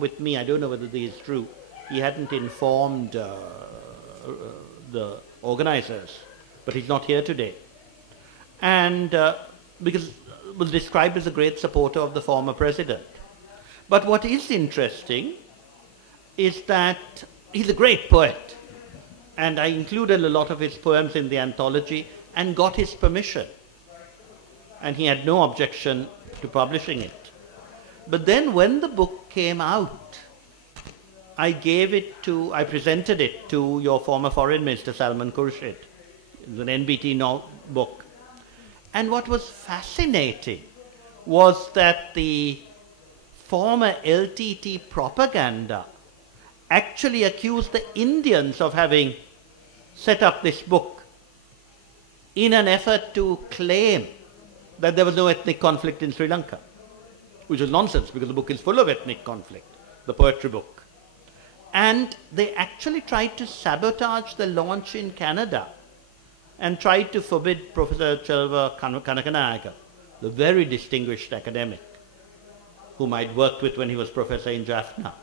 informed with me, I don't know whether this is true, he hadn't informed the organizers, but he's not here today. And because was described as a great supporter of the former president. But what is interesting is that he's a great poet, and I included a lot of his poems in the anthology and got his permission. And he had no objection to publishing it. But then when the book came out, I presented it to your former foreign minister, Salman Khurshid. It was an NBT book. And what was fascinating was that the former LTT propaganda actually accused the Indians of having set up this book in an effort to claim that there was no ethnic conflict in Sri Lanka, which was nonsense because the book is full of ethnic conflict, the poetry book. And they actually tried to sabotage the launch in Canada and tried to forbid Professor Chelva Kanakanayaka, the very distinguished academic whom I'd worked with when he was professor in Jaffna,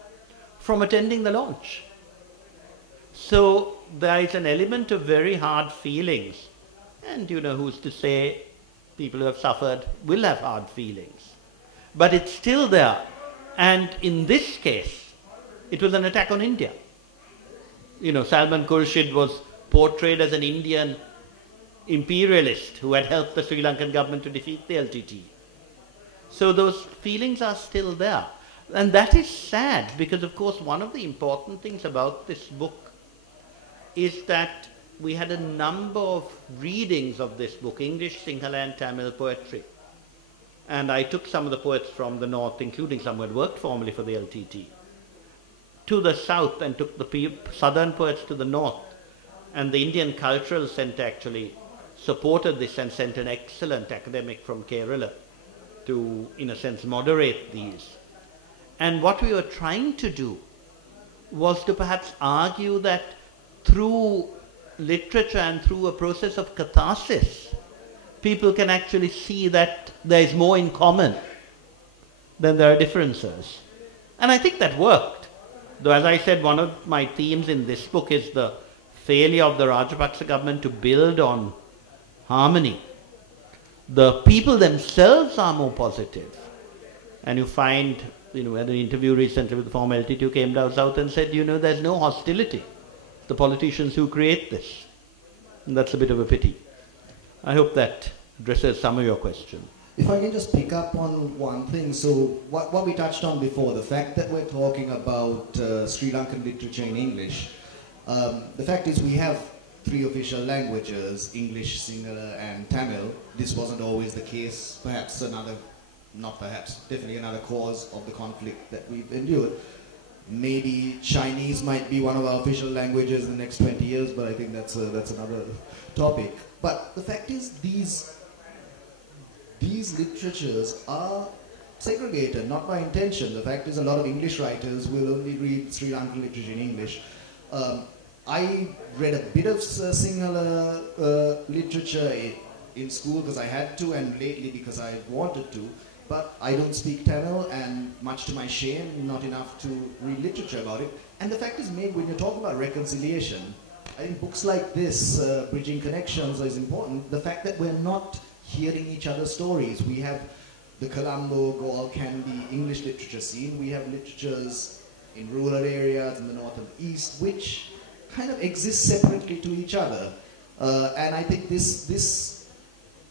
from attending the launch. So there is an element of very hard feelings, and you know, who's to say people who have suffered will have hard feelings. But it's still there. And in this case, it was an attack on India. You know, Salman Khurshid was portrayed as an Indian imperialist who had helped the Sri Lankan government to defeat the LTT. So those feelings are still there. And that is sad because, of course, one of the important things about this book is that we had a number of readings of this book, English, Sinhala and Tamil poetry. And I took some of the poets from the north, including some who had worked formerly for the LTT, to the south and took the southern poets to the north. And the Indian Cultural Centre actually supported this and sent an excellent academic from Kerala to, in a sense, moderate these. And what we were trying to do was to perhaps argue that through literature and through a process of catharsis, people can actually see that there is more in common than there are differences. And I think that worked. Though, as I said, one of my themes in this book is the failure of the Rajapaksa government to build on harmony. The people themselves are more positive. And you find, you know, we had an interview recently with the former LTT who came down south and said, you know, there's no hostility. The politicians who create this. And that's a bit of a pity. I hope that addresses some of your question. If I can just pick up on one thing, so what we touched on before, the fact that we're talking about Sri Lankan literature in English, the fact is we have 3 official languages, English, Sinhala and Tamil. This wasn't always the case, perhaps definitely another cause of the conflict that we've endured. Maybe Chinese might be one of our official languages in the next 20 years, but I think that's another topic. But the fact is these literatures are segregated, not by intention. The fact is a lot of English writers will only read Sri Lankan literature in English. I read a bit of Sinhala literature in school because I had to, and lately because I wanted to. But I don't speak Tamil, and much to my shame, not enough to read literature about it. And the fact is, maybe when you're talking about reconciliation, I think books like this, Bridging Connections, is important. The fact that we're not hearing each other's stories. We have the Colombo, Gaul, Kandy English literature scene. We have literatures in rural areas, in the north and the east, which kind of exist separately to each other. And I think this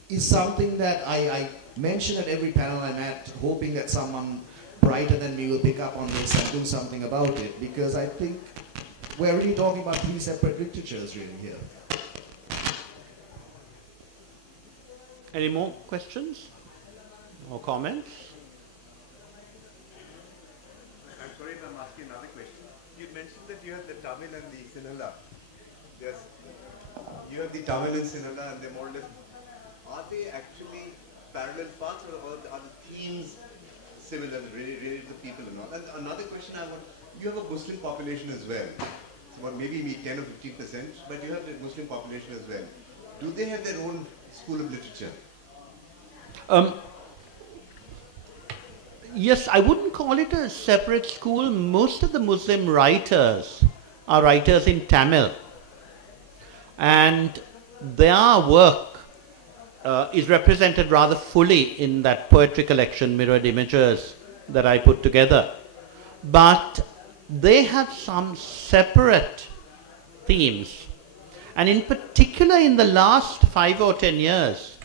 is something that I mention at every panel I'm at, hoping that someone brighter than me will pick up on this and do something about it, because I think we're really talking about 3 separate literatures really here. Any more questions or comments? I'm sorry if I'm asking another question. You mentioned that you have the Tamil and the Sinhala. Yes, you have the Tamil and Sinhala, and they're more or less. Are they actually parallel paths, or are the themes similar, related to the people and all? And another question I want, you have a Muslim population as well. So maybe 10 or 15%, but you have the Muslim population as well. Do they have their own school of literature? Yes, I wouldn't call it a separate school. Most of the Muslim writers are writers in Tamil, and their work is represented rather fully in that poetry collection, Mirrored Images, that I put together. But they have some separate themes. And in particular, in the last 5 or 10 years,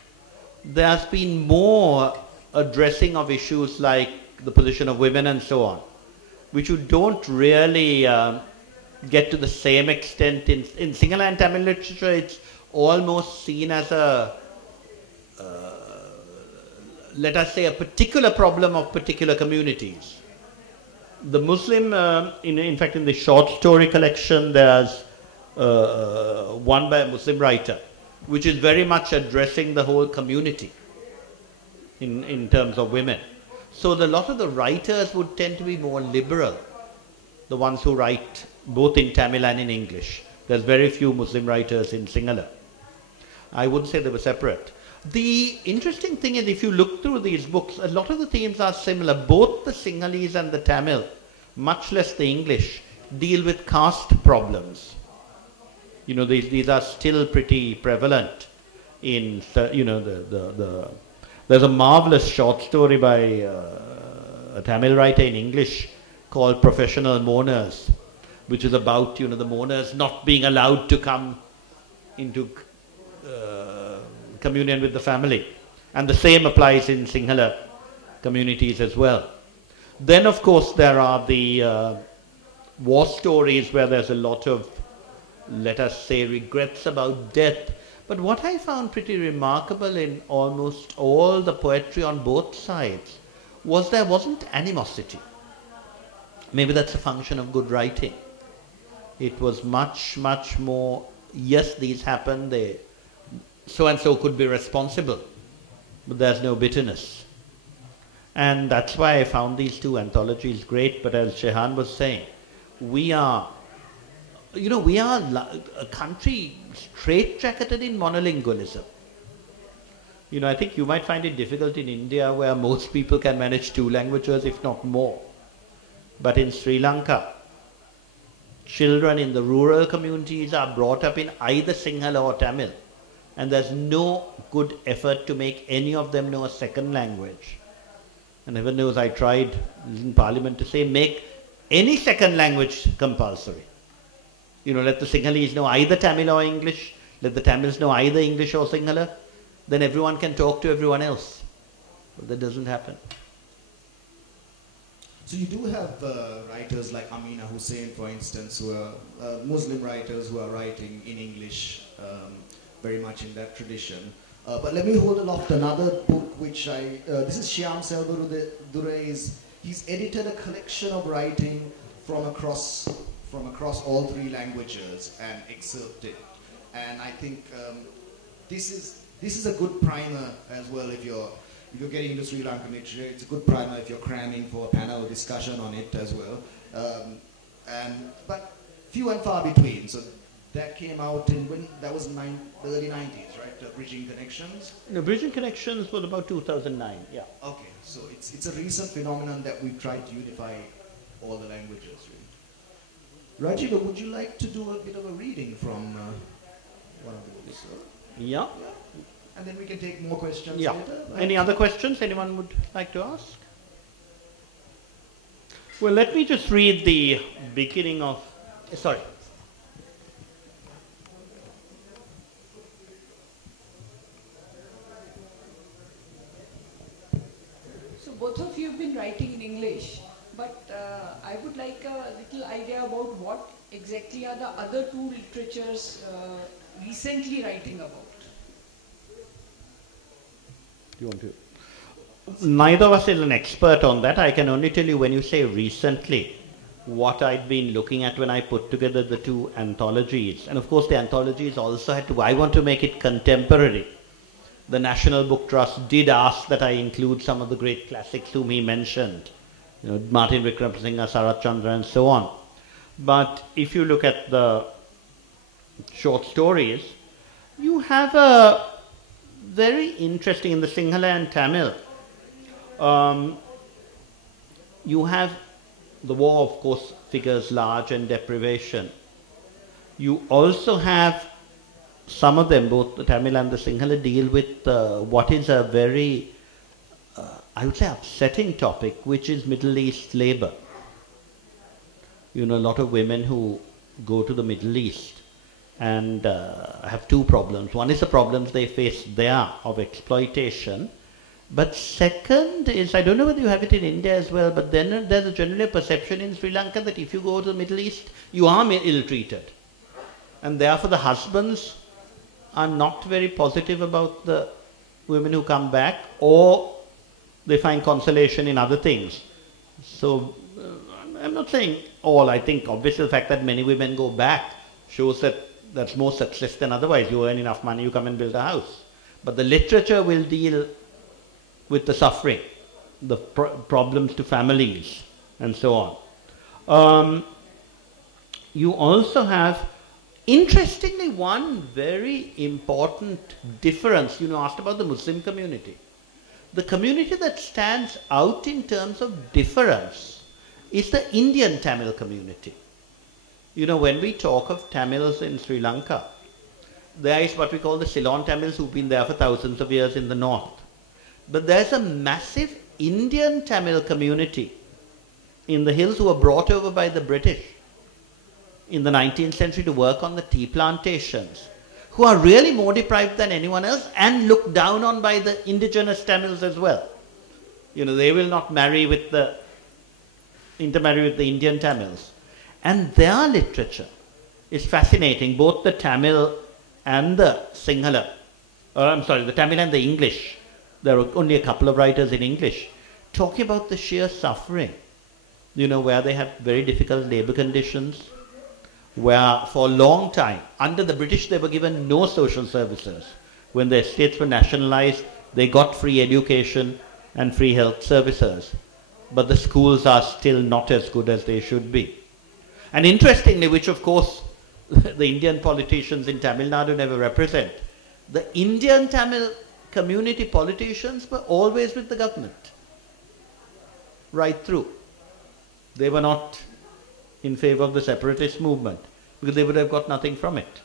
there's been more addressing of issues like the position of women and so on, which you don't really get to the same extent in Sinhala and Tamil literature. It's almost seen as a, let us say, a particular problem of particular communities. The Muslim, in fact, in the short story collection, there's one by a Muslim writer, which is very much addressing the whole community in terms of women. So a lot of the writers would tend to be more liberal, the ones who write both in Tamil and in English. There's very few Muslim writers in Sinhala. I wouldn't say they were separate. The interesting thing is, if you look through these books, a lot of the themes are similar. Both the Sinhalese and the Tamil, much less the English, deal with caste problems. You know, these are still pretty prevalent in, you know, there's a marvelous short story by a Tamil writer in English called Professional Mourners, which is about, you know, the mourners not being allowed to come into communion with the family. And the same applies in Sinhala communities as well. Then, of course, there are the war stories where there's a lot of, let us say, regrets about death. But what I found pretty remarkable in almost all the poetry on both sides was there wasn't animosity. Maybe that's a function of good writing. It was much, much more, yes, these happened, so and so could be responsible, but there's no bitterness. And that's why I found these two anthologies great. But as Shehan was saying, we are, you know, we are a country straitjacketed in monolingualism. You know, I think you might find it difficult in India, where most people can manage 2 languages, if not more. But in Sri Lanka, children in the rural communities are brought up in either Sinhala or Tamil. And there's no good effort to make any of them know a second language. And heaven knows I tried in Parliament to say, make any second language compulsory. You know, let the Sinhalese know either Tamil or English, let the Tamils know either English or Sinhala, then everyone can talk to everyone else. But that doesn't happen. So you do have writers like Amina Hussain, for instance, who are Muslim writers who are writing in English, very much in that tradition. But let me hold aloft another book which this is Shyam Selvarudurai's. He's edited a collection of writing from across all 3 languages and excerpted. And I think this is a good primer as well if you're getting into Sri Lankan literature. It's a good primer if you're cramming for a panel discussion on it as well. But few and far between. So that came out in that was the early 90s, right? Bridging Connections. No, Bridging Connections was about 2009. Yeah. Okay, so it's a recent phenomenon that we tried to unify all the languages. Really. Rajiva, would you like to do a bit of a reading from one of the books? Yeah. And then we can take more questions Yeah. later. Any other questions anyone would like to ask? Well, let me just read the beginning of, sorry. So both of you have been writing in English, but I would like a little idea about what exactly are the other 2 literatures recently writing about. Do you want to? Neither of us is an expert on that. I can only tell you, when you say recently, what I'd been looking at when I put together the 2 anthologies. And of course the anthologies also had to, I want to make it contemporary. The National Book Trust did ask that I include some of the great classics whom he mentioned. You know, Martin Wickramasinghe, Sarath Chandra and so on. But if you look at the short stories, you have a very interesting, in the Sinhala and Tamil, you have the war, of course, figures large and deprivation. You also have some of them, both the Tamil and the Sinhala, deal with what is a very, I would say, upsetting topic, which is Middle East labor. You know, a lot of women who go to the Middle East and have two problems. One is the problems they face there of exploitation. But second is, I don't know whether you have it in India as well, but then there's a general perception in Sri Lanka that if you go to the Middle East, you are ill-treated. And therefore the husbands are not very positive about the women who come back, or they find consolation in other things. So I'm not saying all. I think obviously the fact that many women go back shows that that's more success than otherwise. You earn enough money, you come and build a house. But the literature will deal with the suffering, the problems to families, and so on. You also have, interestingly, one very important difference. You know, asked about the Muslim community. The community that stands out in terms of difference is the Indian Tamil community. You know, when we talk of Tamils in Sri Lanka, there is what we call the Ceylon Tamils who've been there for thousands of years in the north. But there's a massive Indian Tamil community in the hills who were brought over by the British in the 19th century to work on the tea plantations, who are really more deprived than anyone else and looked down on by the indigenous Tamils as well. You know, they will not intermarry with the Indian Tamils. And their literature is fascinating, both the Tamil and the Sinhala, the Tamil and the English. There are only a couple of writers in English talking about the sheer suffering, you know, where they have very difficult labor conditions, where for a long time, under the British, they were given no social services. When their estates were nationalized, they got free education and free health services. But the schools are still not as good as they should be. And interestingly, which of course the Indian politicians in Tamil Nadu never represent, the Indian Tamil community politicians were always with the government, right through. They were not in favor of the separatist movement because they would have got nothing from it.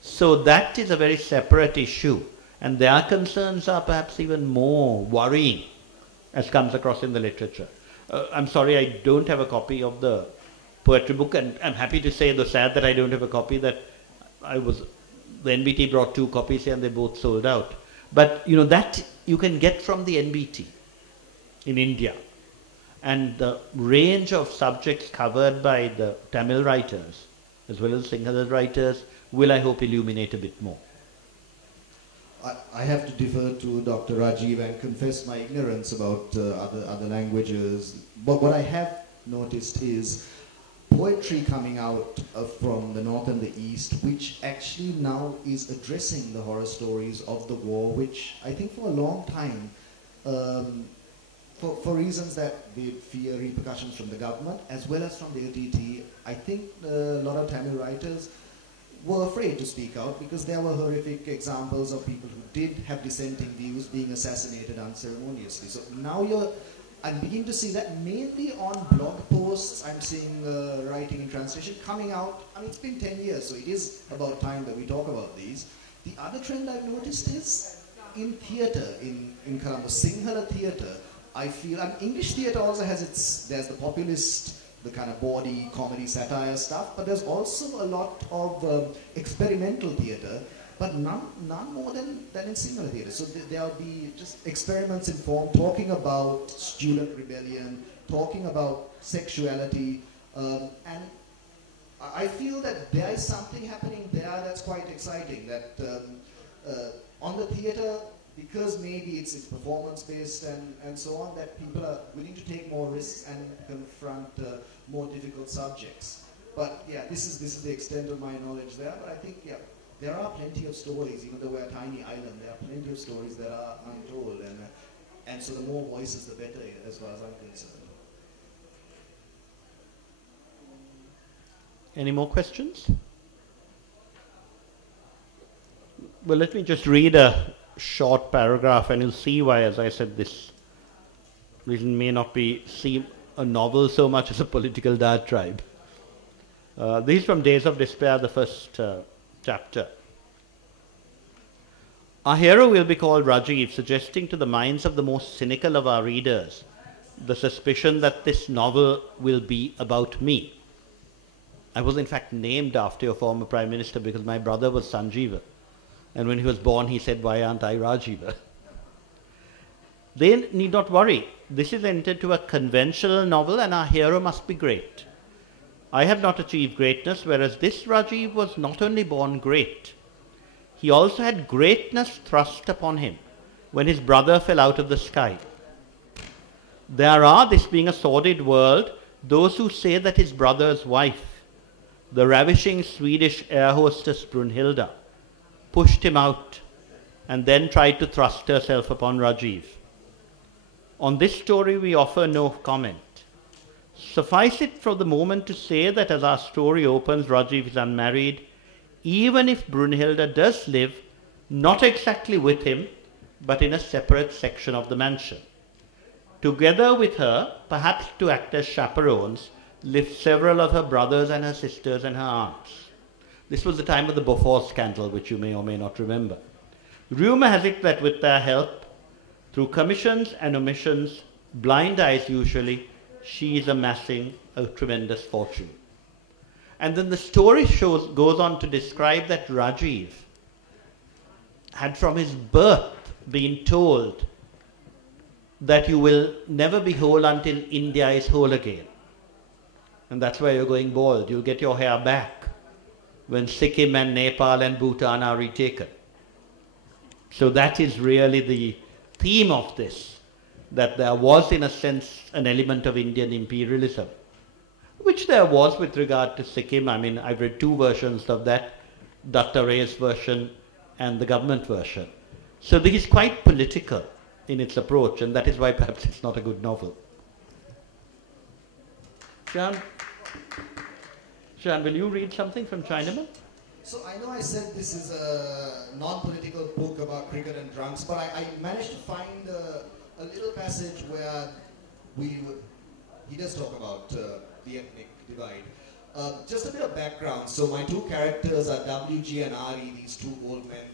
So that is a very separate issue, and their concerns are perhaps even more worrying as comes across in the literature. I'm sorry I don't have a copy of the poetry book, and I'm happy to say, though sad that I don't have a copy, that the NBT brought 2 copies here and they both sold out. But you know, that you can get from the NBT in India. And the range of subjects covered by the Tamil writers, as well as Sinhala writers, will, I hope, illuminate a bit more. I have to defer to Dr. Rajiv and confess my ignorance about other languages. But what I have noticed is poetry coming out from the north and the east, which actually now is addressing the horror stories of the war, which I think for a long time, for reasons that they fear repercussions from the government as well as from the LTT, I think a lot of Tamil writers were afraid to speak out because there were horrific examples of people who did have dissenting views being assassinated unceremoniously. So now I'm beginning to see that mainly on blog posts. I'm seeing writing in translation coming out. I mean, it's been 10 years, so it is about time that we talk about these. The other trend I've noticed is in theatre, in Colombo, Sinhala theatre. I feel, and English theatre also has there's the populist, the kind of bawdy, comedy, satire stuff, but there's also a lot of experimental theatre, but none more than in Sinhala theatre. So there'll be just experiments in form, talking about student rebellion, talking about sexuality, and I feel that there is something happening there that's quite exciting, that on the theatre, because maybe it's performance-based and so on, that people are willing to take more risks and confront more difficult subjects. But yeah, this is the extent of my knowledge there. But I think, yeah, there are plenty of stories, even though we're a tiny island, there are plenty of stories that are untold. And so the more voices, the better, as far as I'm concerned. Any more questions? Well, let me just read a short paragraph and you'll see why, as I said, this This may not seem a novel so much as a political diatribe. This is from Days of Despair, the first chapter. Our hero will be called Rajiv, suggesting to the minds of the most cynical of our readers the suspicion that this novel will be about me. I was in fact named after your former Prime Minister because my brother was Sanjeeva. And when he was born, he said, "Why aren't I Rajiva?" They need not worry. This is entered to a conventional novel and our hero must be great. I have not achieved greatness, whereas this Rajiv was not only born great, he also had greatness thrust upon him when his brother fell out of the sky. There are, this being a sordid world, those who say that his brother's wife, the ravishing Swedish air hostess Brunhilda, pushed him out and then tried to thrust herself upon Rajiv. On this story we offer no comment. Suffice it for the moment to say that as our story opens, Rajiv is unmarried, even if Brunhilda does live not exactly with him, but in a separate section of the mansion. Together with her, perhaps to act as chaperones, lived several of her brothers and her sisters and her aunts. This was the time of the Beaufort scandal, which you may or may not remember. Rumour has it that with their help, through commissions and omissions, blind eyes usually, she is amassing a tremendous fortune. And then the story goes on to describe that Rajiv had from his birth been told that you will never be whole until India is whole again. And that's why you're going bald. You'll get your hair back when Sikkim and Nepal and Bhutan are retaken. So that is really the theme of this, that there was in a sense an element of Indian imperialism, which there was with regard to Sikkim. I mean, I've read two versions of that, Dr. Ray's version and the government version. So this is quite political in its approach, and that is why perhaps it's not a good novel. Shan, will you read something from Chinaman? So I know I said this is a non-political book about cricket and drunks, but I managed to find a little passage where he does talk about the ethnic divide. Just a bit of background. So my two characters are WG and RE, these two old men.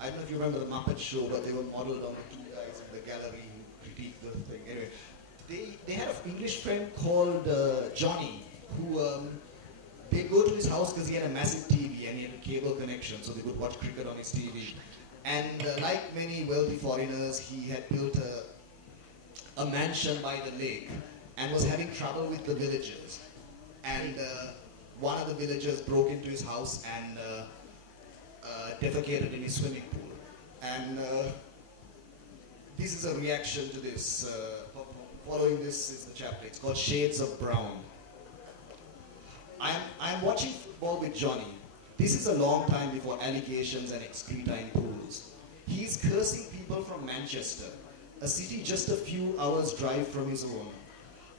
I don't know if you remember the Muppet Show, but they were modeled on the two guys in the gallery who critiqued the thing. Anyway, they had an English friend called Johnny, who they'd go to his house because he had a massive TV and he had a cable connection, so they could watch cricket on his TV. And like many wealthy foreigners, he had built a mansion by the lake and was having trouble with the villagers. And one of the villagers broke into his house and defecated in his swimming pool. And this is a reaction to this. Following this is the chapter. It's called Shades of Brown. I'm watching football with Johnny. This is a long time before allegations and excreta in pools. He's cursing people from Manchester, a city just a few hours' drive from his own.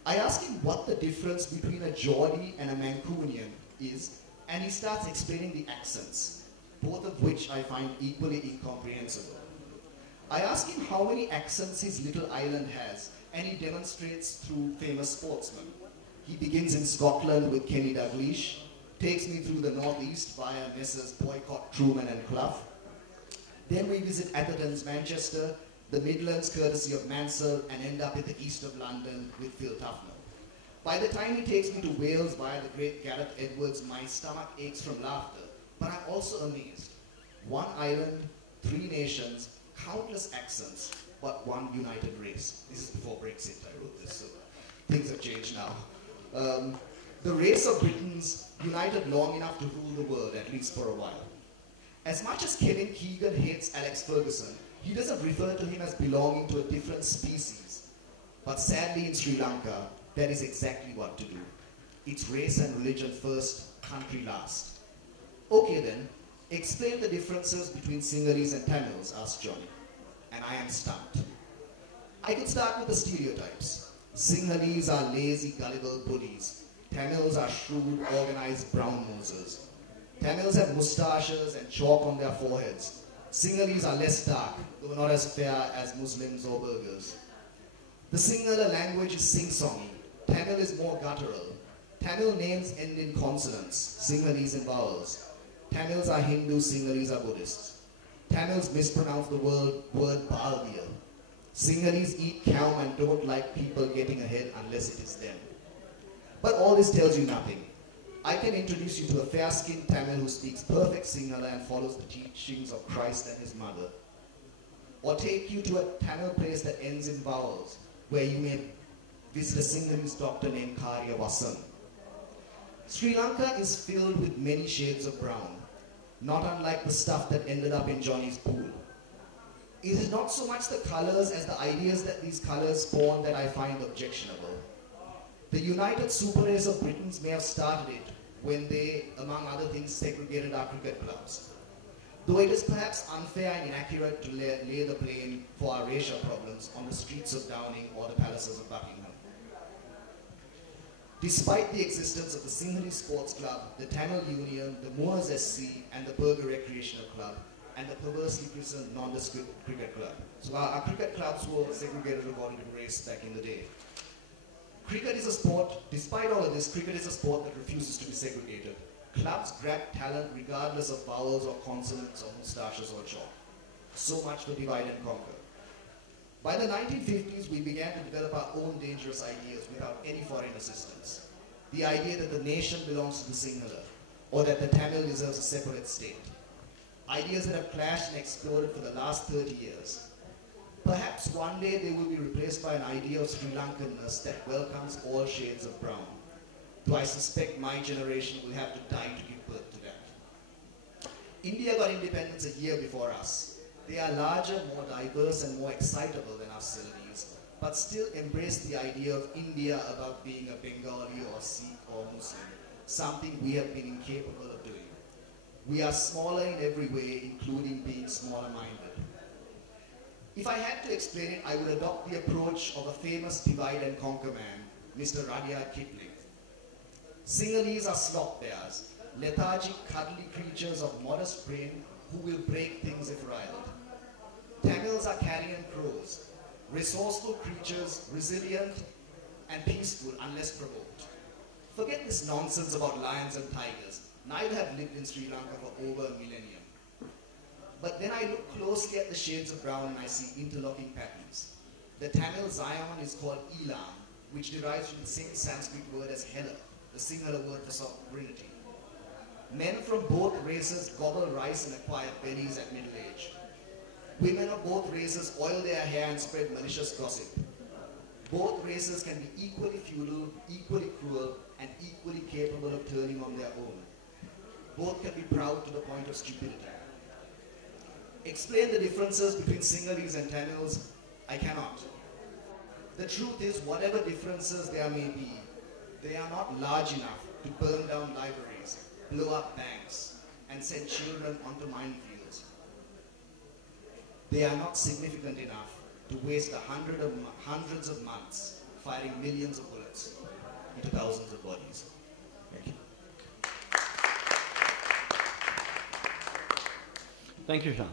I ask him what the difference between a Geordie and a Mancunian is, and he starts explaining the accents, both of which I find equally incomprehensible. I ask him how many accents his little island has, and he demonstrates through famous sportsmen. He begins in Scotland with Kenny Dalglish, takes me through the northeast via Messrs. Boycott, Truman and Clough. Then we visit Atherton's Manchester, the Midlands courtesy of Mansell, and end up at the east of London with Phil Tufnell. By the time he takes me to Wales via the great Gareth Edwards, my stomach aches from laughter, but I'm also amazed. One island, three nations, countless accents, but one united race. This is before Brexit, I wrote this, so things have changed now. The race of Britons united long enough to rule the world, at least for a while. As much as Kevin Keegan hates Alex Ferguson, he doesn't refer to him as belonging to a different species. But sadly in Sri Lanka, that is exactly what to do. It's race and religion first, country last. Okay then, explain the differences between Sinhalese and Tamils, asked Johnny. And I am stumped. I could start with the stereotypes. Sinhalese are lazy, gullible bullies. Tamils are shrewd, organized brown nosers. Tamils have moustaches and chalk on their foreheads. Sinhalese are less dark, though not as fair as Muslims or Burghers. The Sinhala language is sing-songy. Tamil is more guttural. Tamil names end in consonants, Sinhalese in vowels. Tamils are Hindus, Sinhalese are Buddhists. Tamils mispronounce the word Baldia. Sinhalese eat cow and don't like people getting ahead unless it is them. But all this tells you nothing. I can introduce you to a fair-skinned Tamil who speaks perfect Sinhala and follows the teachings of Christ and his mother. Or take you to a Tamil place that ends in vowels, where you may visit a Sinhalese doctor named Karya Vasan. Sri Lanka is filled with many shades of brown, not unlike the stuff that ended up in Johnny's pool. It is not so much the colors as the ideas that these colors spawn that I find objectionable. The United Super Race of Britons may have started it when they, among other things, segregated our cricket clubs. Though it is perhaps unfair and inaccurate to lay the blame for our racial problems on the streets of Downing or the palaces of Buckingham. Despite the existence of the Sinhalese Sports Club, the Tamil Union, the Moors SC, and the Burger Recreational Club, and the perversely christened Nondus Cricket Club. So our cricket clubs were segregated according to race back in the day. Cricket is a sport, despite all of this, cricket is a sport that refuses to be segregated. Clubs grab talent regardless of vowels or consonants or moustaches or chalk. So much for divide and conquer. By the 1950s, we began to develop our own dangerous ideas without any foreign assistance. The idea that the nation belongs to the Sinhala, or that the Tamil deserves a separate state. Ideas that have clashed and exploded for the last 30 years. Perhaps one day they will be replaced by an idea of Sri Lankanness that welcomes all shades of brown. Though I suspect my generation will have to die to give birth to that. India got independence a year before us. They are larger, more diverse, and more excitable than us Sinhalese, but still embrace the idea of India above being a Bengali or Sikh or Muslim, something we have been incapable of doing. We are smaller in every way, including being smaller-minded. If I had to explain it, I would adopt the approach of a famous divide and conquer man, Mr. Rudyard Kipling. Sinhalese are sloth bears, lethargic, cuddly creatures of modest brain who will break things if riled. Tamils are carrion crows, resourceful creatures, resilient and peaceful unless provoked. Forget this nonsense about lions and tigers. Neither have lived in Sri Lanka for over a millennium. But then I look closely at the shades of brown and I see interlocking patterns. The Tamil Zion is called Elam, which derives from the same Sanskrit word as Hela, the Sinhala word for sovereignty. Men from both races gobble rice and acquire bellies at middle age. Women of both races oil their hair and spread malicious gossip. Both races can be equally feudal, equally cruel, and equally capable of turning on their own. Both can be proud to the point of stupidity. Explain the differences between Sinhalese and Tamils, I cannot. The truth is, whatever differences there may be, they are not large enough to burn down libraries, blow up banks, and send children onto minefields. They are not significant enough to waste hundreds of months firing millions of bullets into thousands of bodies. Thank you. Thank you, Sean.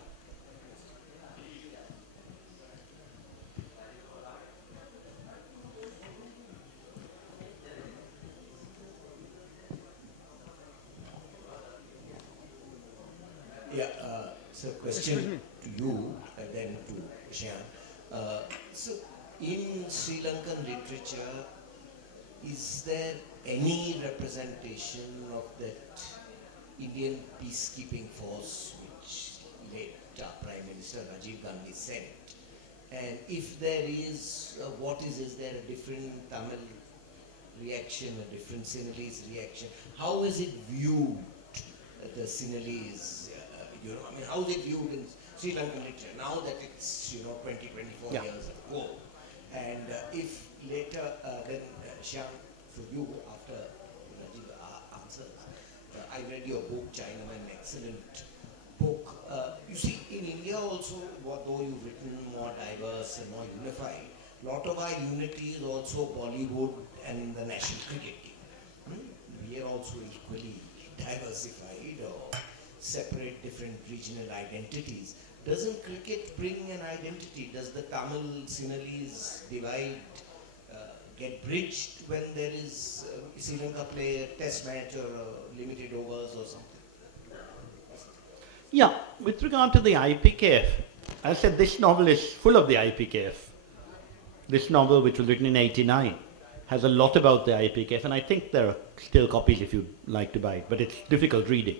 Yeah, so question to you and then to Shyam. So in Sri Lankan literature, is there any representation of that Indian peacekeeping force which late Prime Minister Rajiv Gandhi sent? And if there is, is there a different Tamil reaction, a different Sinhalese reaction? How is it viewed, the Sinhalese? How is it viewed in Sri Lankan literature now that it's 20, 24 years ago? And if later, then Shyam, for you, after Rajiv answers, I read your book, Chinaman, excellent book. You see, in India also, though you've written more diverse and more unified, lot of our unity is also Bollywood and the national cricket team. We are also equally diversified or separate different regional identities. doesn't cricket bring an identity? Does the Tamil Sinhalese divide get bridged when there is Sri Lanka play a test match or limited overs or something? Yeah, with regard to the IPKF, I said this novel is full of the IPKF. This novel, which was written in '89, has a lot about the IPKF, and I think there are still copies if you'd like to buy it, but it's difficult reading.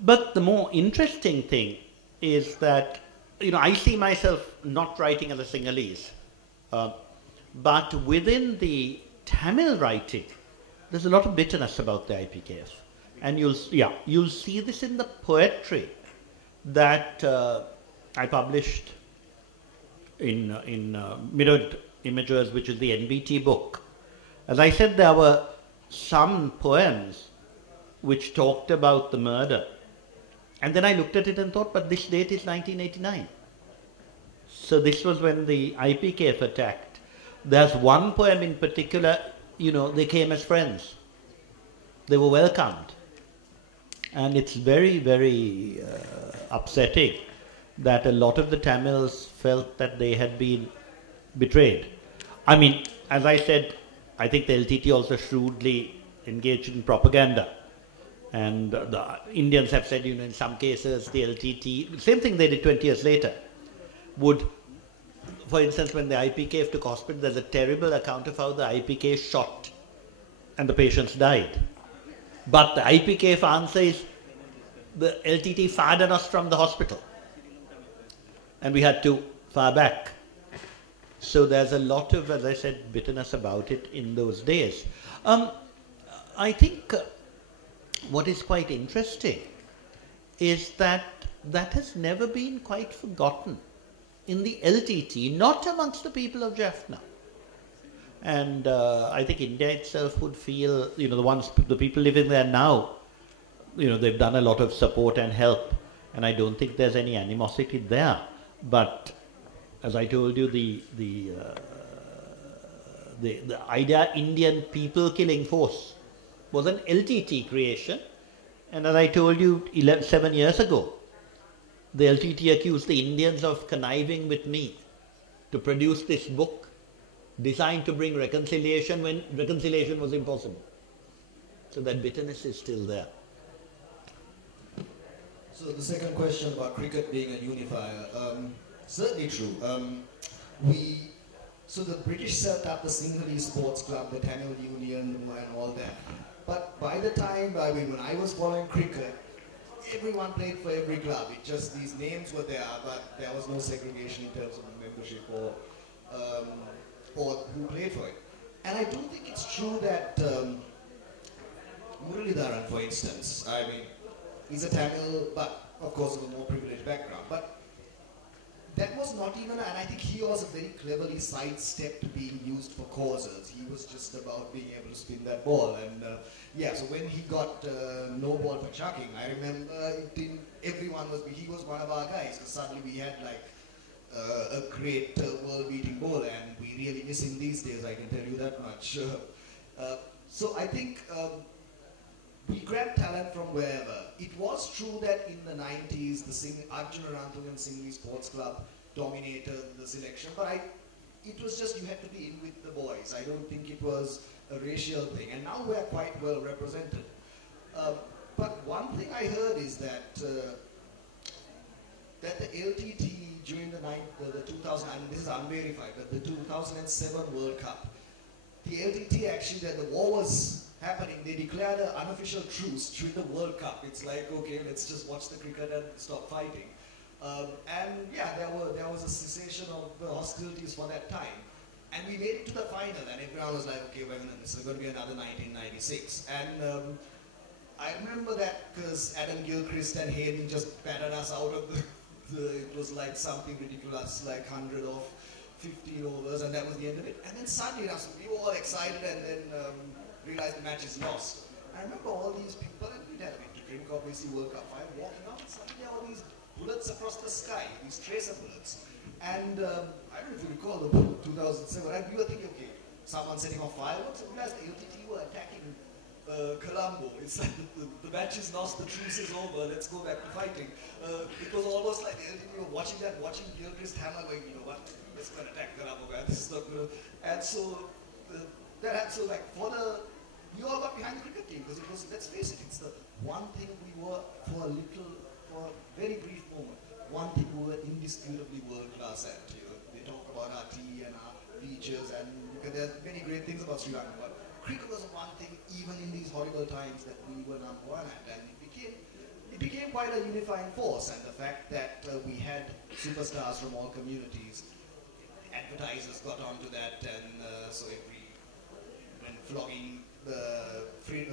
But the more interesting thing is that, I see myself not writing as a Sinhalese, but within the Tamil writing, there's a lot of bitterness about the IPKF. And you'll see this in the poetry that I published in Mirrored Images, which is the NBT book. As I said, there were some poems which talked about the murder. And then I looked at it and thought, but this date is 1989. So this was when the IPKF attacked. There's one poem in particular, they came as friends. They were welcomed. And it's very, very upsetting that a lot of the Tamils felt that they had been betrayed. I mean, as I said, I think the LTT also shrewdly engaged in propaganda. And the Indians have said, in some cases, the LTT, same thing they did 20 years later, would, for instance, when the IPKF took hospital, there's a terrible account of how the IPKF shot and the patients died. But the IPKF answer is, the LTT fired on us from the hospital. And we had to fire back. So there's a lot of, as I said, bitterness about it in those days. I think what is quite interesting is that has never been quite forgotten in the LTT, not amongst the people of Jaffna. And I think India itself would feel, the people living there now, they've done a lot of support and help, and I don't think there's any animosity there. But as I told you, the idea Indian people killing force was an LTT creation, and as I told you 7 years ago, the LTT accused the Indians of conniving with me to produce this book designed to bring reconciliation when reconciliation was impossible. So that bitterness is still there. So the second question about cricket being a unifier, certainly true. So the British set up the Sinhalese Sports Club, the Tamil Union and all that. But by the time, when I was following cricket, everyone played for every club. It just, these names were there, but there was no segregation in terms of membership or who played for it. And I don't think it's true that Muralidharan, for instance, he's a Tamil, but of course of a more privileged background. But that was not even, and I think he was very cleverly sidestepped being used for causes. He was just about being able to spin that ball. And so when he got no ball for chucking, I remember he was one of our guys, because suddenly we had a great world-beating bowler, and we really miss him these days, I can tell you that much. So I think we grabbed talent from wherever. It was true that in the 90s, the Arjuna Ranthungan Sinhalese Sports Club dominated the selection, but it was just you had to be in with the boys. I don't think it was a racial thing, and now we're quite well represented. But one thing I heard is that that the LTT during the 2000, this is unverified, but the 2007 World Cup, the LTT actually, that the war was happening, they declared an unofficial truce during the World Cup. It's like, okay, let's just watch the cricket and stop fighting. There was a cessation of the hostilities for that time. And we made it to the final, and everyone was like, okay, well, this is going to be another 1996. And I remember that because Adam Gilchrist and Hayden just battered us out of it was like something ridiculous, like 100 of 15 overs, and that was the end of it. And then suddenly, we were all excited, and then realized the match is lost. I remember all these people, and we'd had a bit to drink, obviously, World Cup 5, walking out, and suddenly there were all these bullets across the sky, these tracer bullets. And I don't know if you recall the 2007, and we were thinking, okay, someone setting off fireworks, and we realized the LTT were attacking Colombo. It's like the match is lost, the truce is over, let's go back to fighting. It was almost like you were watching Gilchrist Hammer going, you know what, let's go and attack Colombo, man. This is not good. And so, we all got behind the cricket team because it was, let's face it, it's the one thing we were, for a very brief moment, one thing we were indisputably world class at. You know, they talk about our tea and our beaches, and there are many great things about Sri Lanka, but cricket was one thing, even in these horrible times, that we were number one at, and it became quite a unifying force. And the fact that we had superstars from all communities, advertisers got onto that, and so when flogging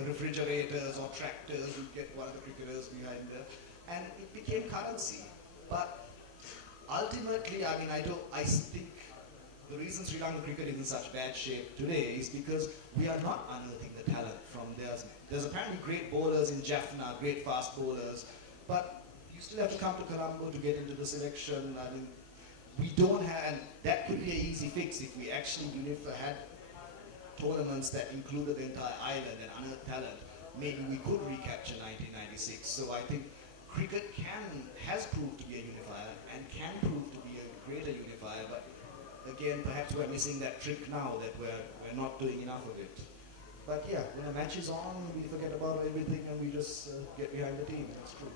refrigerators or tractors, you'd get one of the cricketers behind there, and it became currency. But ultimately, I mean, I think the reason Sri Lanka cricket is in such bad shape today is because we are not unearthing the talent from there's apparently great bowlers in Jaffna, great fast bowlers, but you still have to come to Colombo to get into the selection. I mean, we don't have, and that could be an easy fix if we actually had tournaments that included the entire island and unearthed talent. Maybe we could recapture 1996. So I think cricket has proved to be a unifier and can prove to be a greater unifier, but again, perhaps we're missing that trick now, that we're not doing enough of it. But yeah, when a match is on, we forget about everything and we just get behind the team. That's true.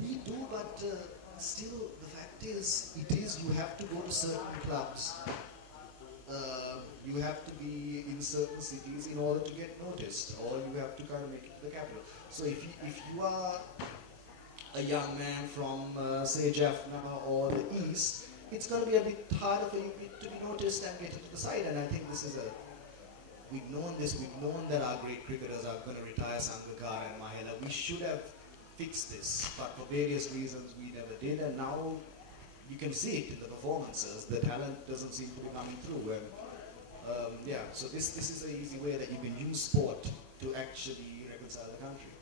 We do, but still, the fact is, you have to go to certain clubs. You have to be in certain cities in order to get noticed, or you have to kind of make it the capital. So if you are a young man from, say, Jaffna or the East, it's going to be a bit harder for you to be noticed and get into the side. And I think we've known that our great cricketers are going to retire, Sangakkara and Mahela. We should have fixed this, but for various reasons we never did, and now you can see it in the performances. The talent doesn't seem to be coming through. And, yeah, so this is an easy way that you can use sport to actually reconcile the country.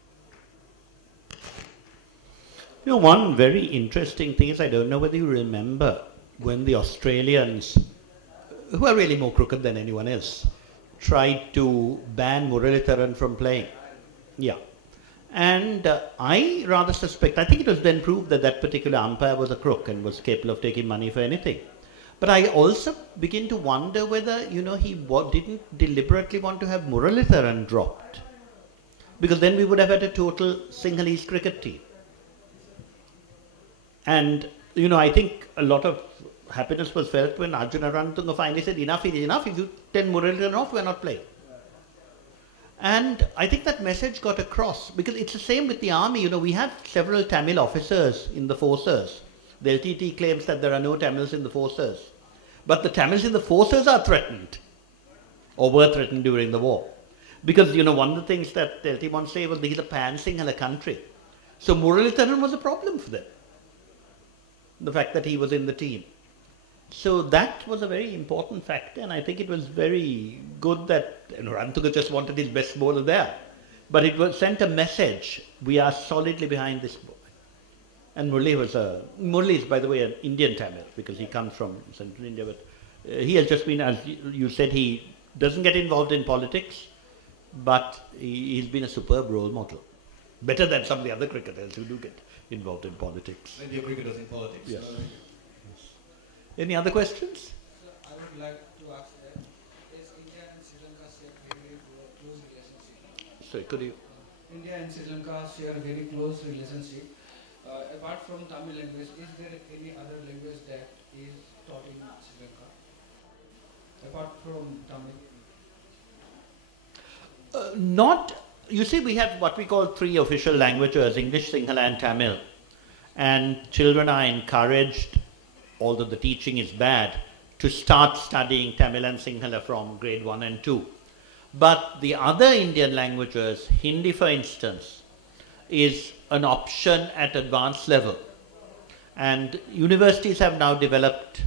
You know, one very interesting thing is, I don't know whether you remember when the Australians, who are really more crooked than anyone else, tried to ban Muralitharan from playing. Yeah. And I rather suspect, I think it was then proved that that particular umpire was a crook and was capable of taking money for anything. But I also begin to wonder whether, you know, he didn't deliberately want to have Muralitharan dropped. Because then we would have had a total Sinhalese cricket team. And, you know, I think a lot of happiness was felt when Arjuna Ranatunga finally said, enough is enough, if you turn Muralitharan off, we're not playing. And I think that message got across, because it's the same with the army. You know, we have several Tamil officers in the forces. The LTT claims that there are no Tamils in the forces. But the Tamils in the forces are threatened, or were threatened during the war. Because, you know, one of the things that the LTT wants to say was these are pan-Sinhala country. So Muralitharan was a problem for them, the fact that he was in the team. So that was a very important factor, and I think it was very good that, you know, Ranatunga just wanted his best bowler there. But it sent a message, we are solidly behind this boy. And Murli is, by the way, an Indian Tamil, because he comes from central India, but he has just been, as you said, he doesn't get involved in politics, but he's been a superb role model. Better than some of the other cricketers who do get involved in politics. Maybe cricketers in politics. Yes. Any other questions? Sir, I would like to ask that, is India and Sri Lanka share very close relationship? Sorry, could you? India and Sri Lanka share a very close relationship. Apart from Tamil language, is there any other language that is taught in Sri Lanka? Apart from Tamil? You see, we have what we call 3 official languages, English, Sinhala and Tamil. And children are encouraged, although the teaching is bad, to start studying Tamil and Sinhala from grade 1 and 2. But the other Indian languages, Hindi for instance, is an option at advanced level. And universities have now developed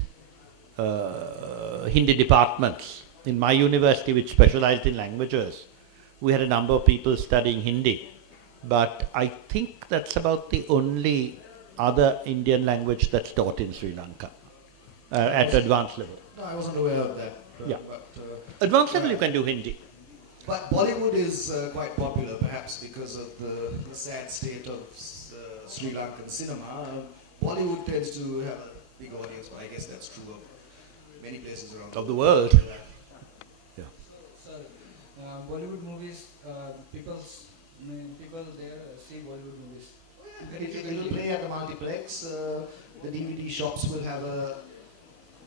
Hindi departments. In my university, which specialized in languages, we had a number of people studying Hindi. But I think that's about the only other Indian language that's taught in Sri Lanka at advanced level. No, I wasn't aware of that. Yeah. But, Advanced level you can do Hindi. but Bollywood is quite popular, perhaps because of the sad state of Sri Lankan cinema. Bollywood tends to have a big audience, but I guess that's true of many places around Of the world. Yeah. So, Bollywood movies, people there see Bollywood movies. It will play at the multiplex. The DVD shops will have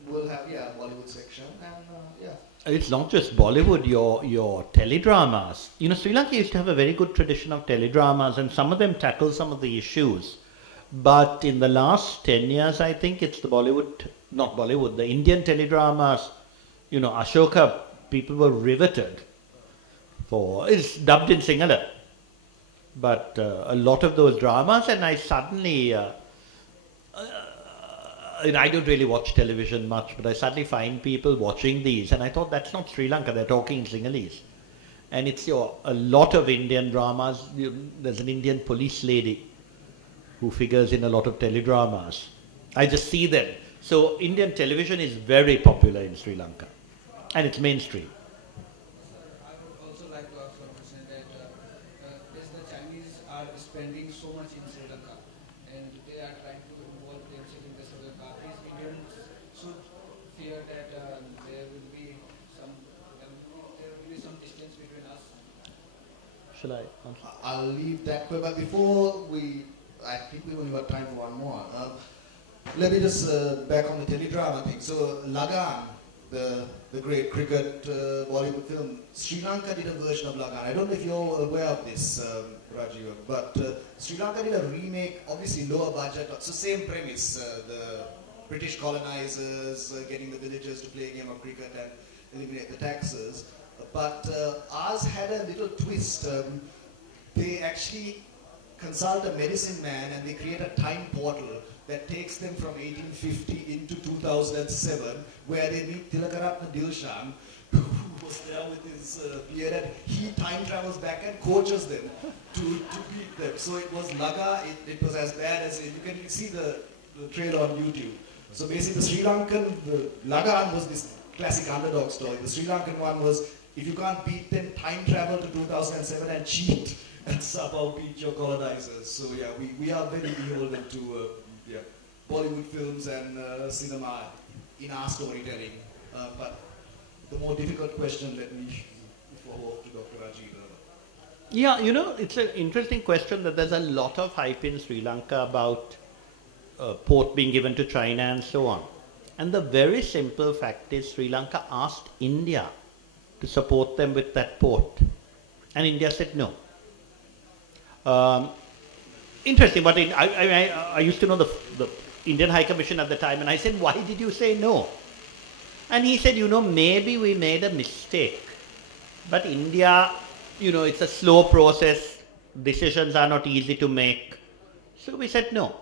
Bollywood section, and yeah. It's not just Bollywood, your teledramas. You know, Sri Lanka used to have a very good tradition of teledramas, and some of them tackle some of the issues. But in the last 10 years, I think it's the the Indian teledramas, you know, Ashoka, people were riveted for, it's dubbed in Sinhala. But a lot of those dramas, and I suddenly, I don't really watch television much, but I suddenly find people watching these, and I thought that's not Sri Lanka, they're talking Sinhalese. And it's a lot of Indian dramas. There's an Indian police lady who figures in a lot of teledramas. I just see them. So Indian television is very popular in Sri Lanka, and it's mainstream. I would also like to ask one question that as the Chinese are spending so much in Sri Lanka and they are trying to involve themselves in the Sri Lanka, these Indians should fear that there will be some distance between us. Shall I answer? I'll leave that, but before I think we've only got time for one more. Let me just back on the teledrama thing. So Lagan, the great cricket Bollywood film, Sri Lanka did a version of Lagan. I don't know if you're aware of this, Rajiv, but Sri Lanka did a remake, obviously lower budget. So same premise, the British colonizers getting the villagers to play a game of cricket and eliminate the taxes. But ours had a little twist. They actually consult a medicine man and they create a time portal that takes them from 1850 into 2007, where they meet Tilakaratna Dilshan, who was there with his beard, and he time travels back and coaches them to beat them. So it was Laga, it was as bad as, you can see the trailer on YouTube. So basically the Sri Lankan, Lagan was this classic underdog story. The Sri Lankan one was, if you can't beat them, time travel to 2007 and cheat and somehow beat your colonizers. So yeah, we are very beholden to Bollywood films and cinema in our storytelling. But the more difficult question, let me forward to Dr. Rajiv. Yeah, you know, it's an interesting question that there's a lot of hype in Sri Lanka about port being given to China and so on. And the very simple fact is Sri Lanka asked India to support them with that port. And India said no. Interesting, but I used to know the Indian High Commission at the time, and I said, why did you say no? And he said, you know, maybe we made a mistake. But India, you know, it's a slow process. Decisions are not easy to make. So we said no.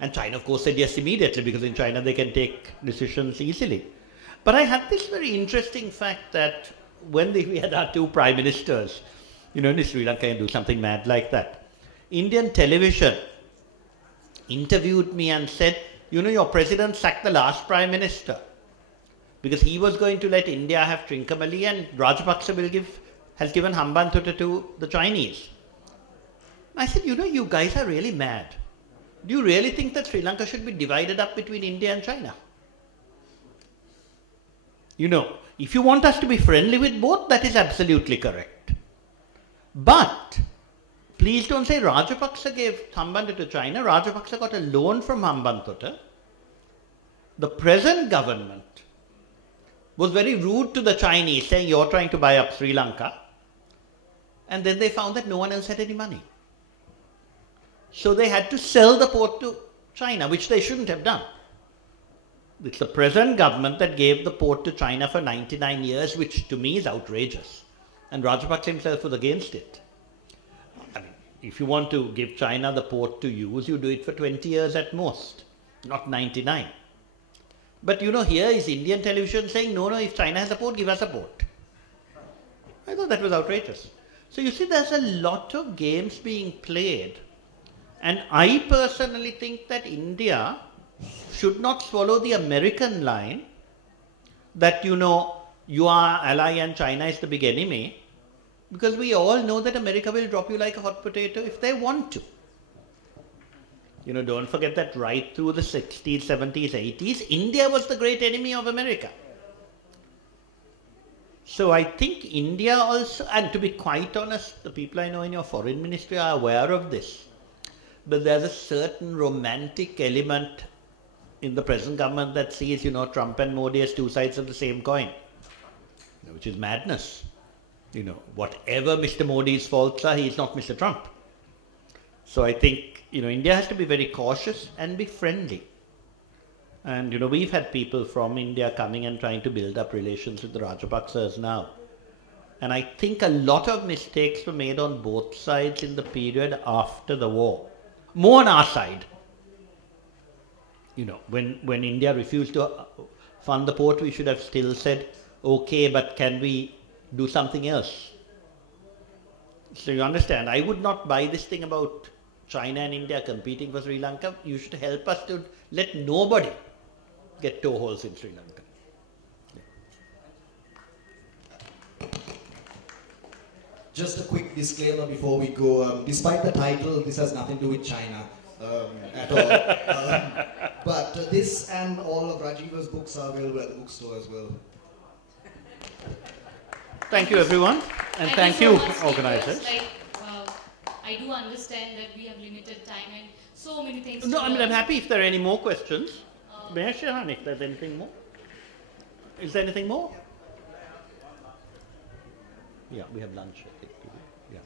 And China, of course, said yes immediately, because in China they can take decisions easily. But I had this very interesting fact that when we had our two prime ministers, you know, in Sri Lanka can do something mad like that. Indian television interviewed me and said, you know, your president sacked the last prime minister because he was going to let India have Trincomalee, and Rajapaksa has given Hambantota to the Chinese. I said, you know, you guys are really mad. Do you really think that Sri Lanka should be divided up between India and China? You know, if you want us to be friendly with both, that is absolutely correct. But please don't say Rajapaksa gave Hambantota to China. Rajapaksa got a loan from Hambantota. The present government was very rude to the Chinese, saying you're trying to buy up Sri Lanka. And then they found that no one else had any money. So they had to sell the port to China, which they shouldn't have done. It's the present government that gave the port to China for 99 years, which to me is outrageous. And Rajapaksa himself was against it. I mean, if you want to give China the port to use, you do it for 20 years at most, not 99. But you know, here is Indian television saying, no, if China has a port, give us a port. I thought that was outrageous. So you see, there's a lot of games being played. And I personally think that India should not follow the American line that, you know, you are ally and China is the big enemy, because we all know that America will drop you like a hot potato if they want to. You know, don't forget that right through the 60s, 70s, 80s, India was the great enemy of America. So I think India also, and to be quite honest, the people I know in your foreign ministry are aware of this, but there's a certain romantic element in the present government that sees, you know, Trump and Modi as two sides of the same coin, you know, which is madness. You know, whatever Mr. Modi's faults are, he's not Mr. Trump. So I think, you know, India has to be very cautious and be friendly. And, you know, we've had people from India coming and trying to build up relations with the Rajapaksas now. And I think a lot of mistakes were made on both sides in the period after the war. More on our side. You know, when India refused to fund the port, we should have still said, okay, but can we do something else? So you understand, I would not buy this thing about China and India competing for Sri Lanka. You should help us to let nobody get toeholds in Sri Lanka. Just a quick disclaimer before we go. Despite the title, this has nothing to do with China at all. But this and all of Rajiva's books are available at the bookstore as well. Thank you, everyone, and thank you, organizers. Like, I do understand that we have limited time and so many things. No, I mean, I'm happy if there are any more questions. May I share, if there's anything more? Is there anything more? Yeah, we have lunch. I think. Yeah.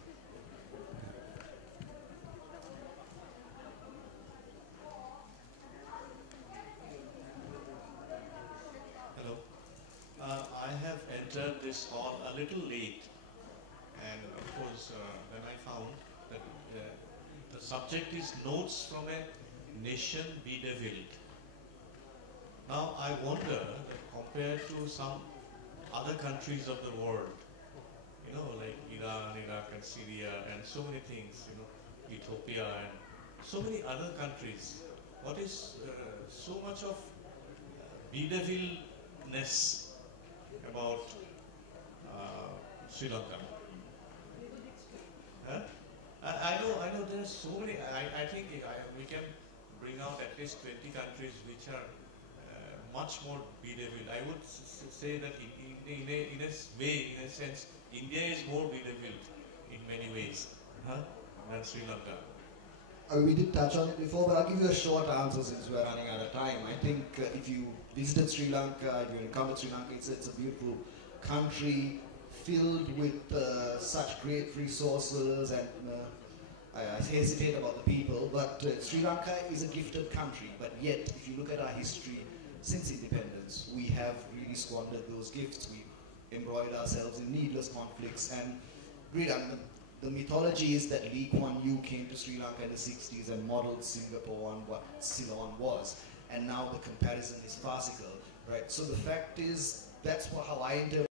Hello. I have entered this hall a little late, and of course, when I found that the subject is Notes from a Nation Bedeviled. Now, I wonder that compared to some other countries of the world, you know, like Iran, Iraq, and Syria, and so many things, you know, Ethiopia, and so many other countries, what is so much of bedeviledness about Sri Lanka? Huh? I know there are so many. I think we can bring out at least 20 countries which are much more bedeviled. I would say that in a way, in a sense, India is more bedeviled in many ways than Sri Lanka. We did touch on it before, but I'll give you a short answer since we're running out of time. I think if you visited Sri Lanka, if you encountered Sri Lanka, it's a beautiful country filled with such great resources, and I hesitate about the people, but Sri Lanka is a gifted country, but yet if you look at our history since independence, we have really squandered those gifts. We embroiled ourselves in needless conflicts, and really, the mythology is that Lee Kuan Yew came to Sri Lanka in the 60s and modeled Singapore on what Ceylon was, and now the comparison is farcical, right? So the fact is, that's how I interpret